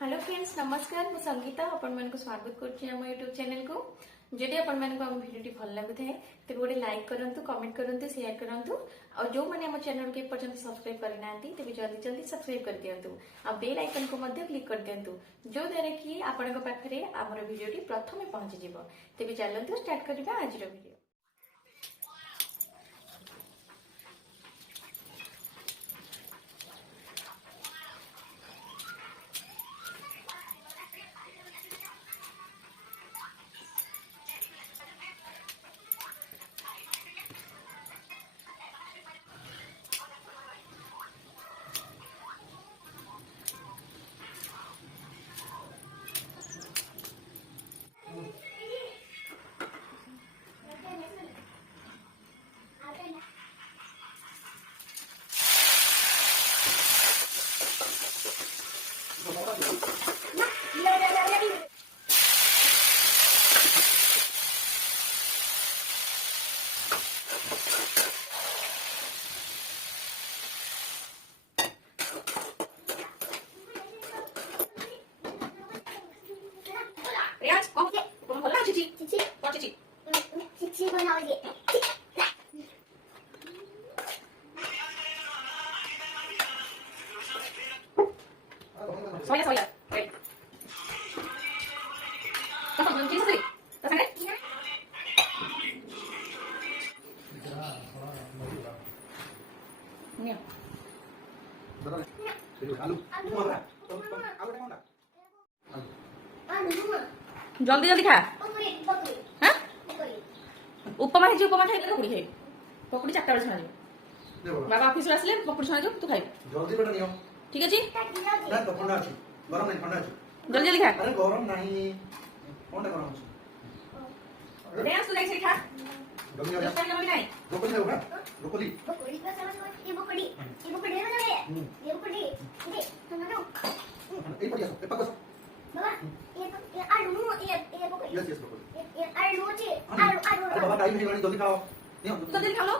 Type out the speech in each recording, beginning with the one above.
Hello friends नमस्कार मु संगीता आपण मन को स्वागत करछि हम यूट्यूब चैनल को जदि आपण मन को हम वीडियो भल लागु थाए तो गोटे लाइक करंतु कमेंट करंतु शेयर करंतु और जो माने हम चैनल के पर्यंत सब्सक्राइब करि नांती तबे जल्दी जल्दी सब्सक्राइब कर दियंतु आ बेल आइकन को मध्य क्लिक कर दियंतु जो द्वारा कि आपण को पाखरे हमर वीडियोटी प्रथमे पहुंची जिवो तबे चलंतु स्टार्ट करबा आज रो video. Rian, có chị, còn có chị, con chị. Chị con nào vậy? Soalnya. Oke. Kamu belum cium sih? Terus kan? Ini. जल्दी जल्दी खा हाँ उपमा है उपमा खाई पकड़ी खाई पकड़ी 4टा बेले छाणा बाबा ऑफिस आसले पकड़ी छाणा तू खाई जल्दी बेटा नियो ठीक है जी ना तो ठंडा अछि गरम नहीं ठंडा अछि जल्दी जल्दी खा अरे गरम नहीं कोनटा गरम अछि रेंस तू जाई से खा जल्दी जल्दी जल्दी जल्दी नहीं ब्रोकोली है ना ब्रोकोली बकरी का समझ ये बकरी ना ये बकरी ये सुनो ना ए पड़िया ए पकस बाबा ये आलू ये बकरी यस ब्रोकोली ये आलू जी अरे आलू बाबा टाइम नहीं जल्दी खाओ नियो जल्दी खा लो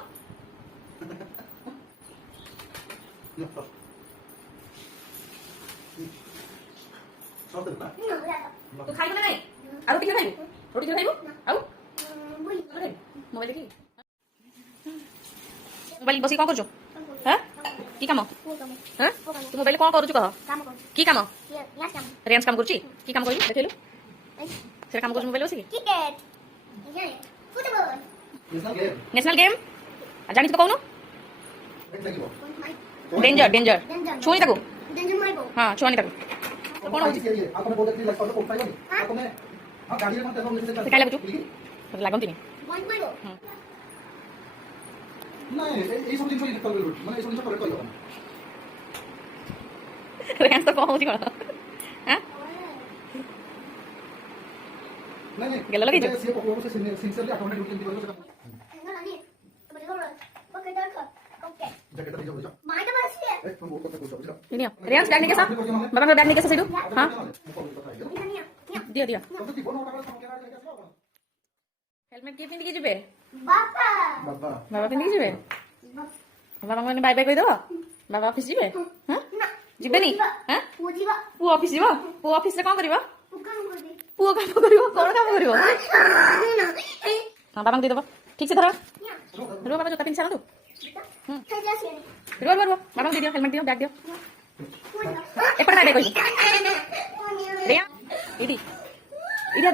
नियो सब ना तू खाई ना नहीं आरो टिके खाइबो रोटी खाइबो आउ बुई मोबाइल देखी मोबाइल बसी कौन करजो हैं की काम हैं तू मोबाइल कौन करूछु कह काम कर की काम ये काम रेंज काम करछि की काम करी देखैलु से काम करछु मोबाइल बसी क्रिकेट ये फुटबॉल नेशनल गेम जानि तो कहूनु एक लगिबो डेंजर छुई ताको डेंजर माइबो हां छुआनी ताको कौन होची ये आपने बहुत अच्छी लाइफ को पाई नहीं आपने हां गाड़ी में तो से काय लागुछु लागंती वन माइबो नहीं ए सब जिन को माने ए सब जिन को कर रेंज तो कहूची कोन हैं नहीं गेलो लगी जो से को से सिंसियरली अकाउंट ड्यूटी करबो से नहीं बड़े बड़े ओके डर ओके जैकेट दे जाओ माय तो बस ये ए तुम बोल कर जाओ नियो रेंज बैग निके साथ बाबा बैग निके से सेडू हां दिया हेलमेट के पिंदी के जिबे बाबा बाबा पिंदी के जिबे बाबा माने बाय बाय कहि दो बाबा ऑफिस जिबे हां जिबे नी हां वो जीवा पु ऑफिस जिबो पु ऑफिस से कोन करबो काम कर दे पु काम करबो कोन काम करबो हां बाबा दे दो ठीक से धरो रो बाबा जो कपिन साला तू रो बाबा दे दियो हेलमेट दियो बैग दियो एपट काय कहि रिया इडी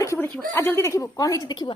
देखिबो आ जल्दी देखिबो कोन हेछि देखिबो